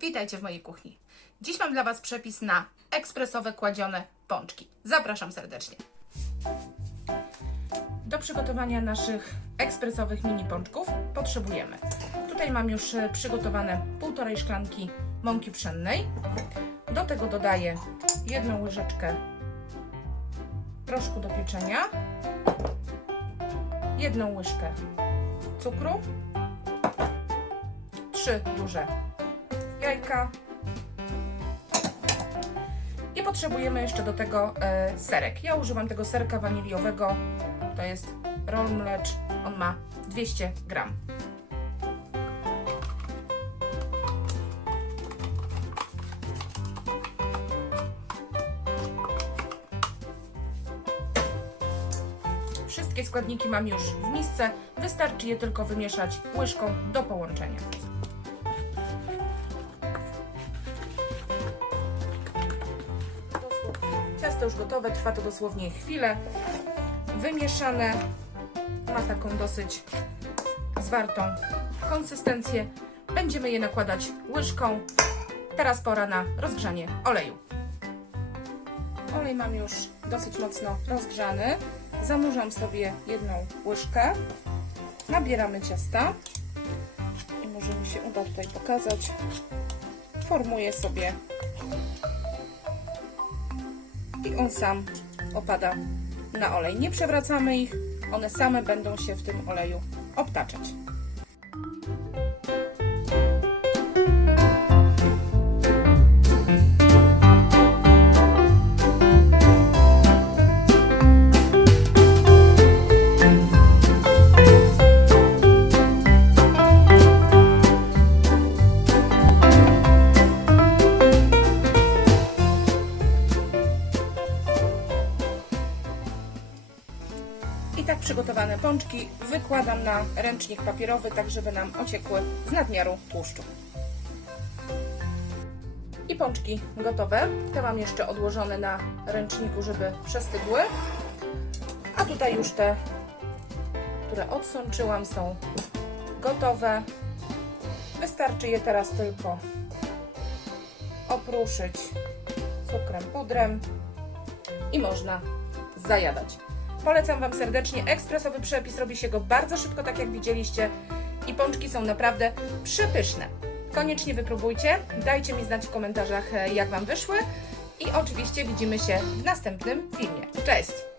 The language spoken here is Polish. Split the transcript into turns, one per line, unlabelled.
Witajcie w mojej kuchni. Dziś mam dla Was przepis na ekspresowe kładzione pączki. Zapraszam serdecznie. Do przygotowania naszych ekspresowych mini pączków potrzebujemy. Tutaj mam już e, przygotowane półtorej szklanki mąki pszennej. Do tego dodaję jedną łyżeczkę proszku do pieczenia, jedną łyżkę cukru, trzy duże jajka i potrzebujemy jeszcze do tego e, serek. Ja używam tego serka waniliowego, to jest roll mlecz, on ma 200 gram. Wszystkie składniki mam już w misce, wystarczy je tylko wymieszać łyżką do połączenia. Już gotowe, trwa to dosłownie chwilę. Wymieszane, ma taką dosyć zwartą konsystencję. Będziemy je nakładać łyżką. Teraz pora na rozgrzanie oleju. Olej mam już dosyć mocno rozgrzany. Zanurzam sobie jedną łyżkę. Nabieramy ciasta. I może mi się uda tutaj pokazać. Formuję sobie i on sam opada na olej. Nie przewracamy ich, one same będą się w tym oleju obtaczać. I tak przygotowane pączki wykładam na ręcznik papierowy, tak żeby nam ociekły z nadmiaru tłuszczu. I pączki gotowe. Te mam jeszcze odłożone na ręczniku, żeby przestygły. A tutaj już te, które odsączyłam, są gotowe. Wystarczy je teraz tylko opruszyć cukrem, pudrem i można zajadać. Polecam Wam serdecznie. Ekspresowy przepis robi się go bardzo szybko, tak jak widzieliście. I pączki są naprawdę przepyszne. Koniecznie wypróbujcie. Dajcie mi znać w komentarzach, e, jak Wam wyszły. I oczywiście widzimy się w następnym filmie. Cześć!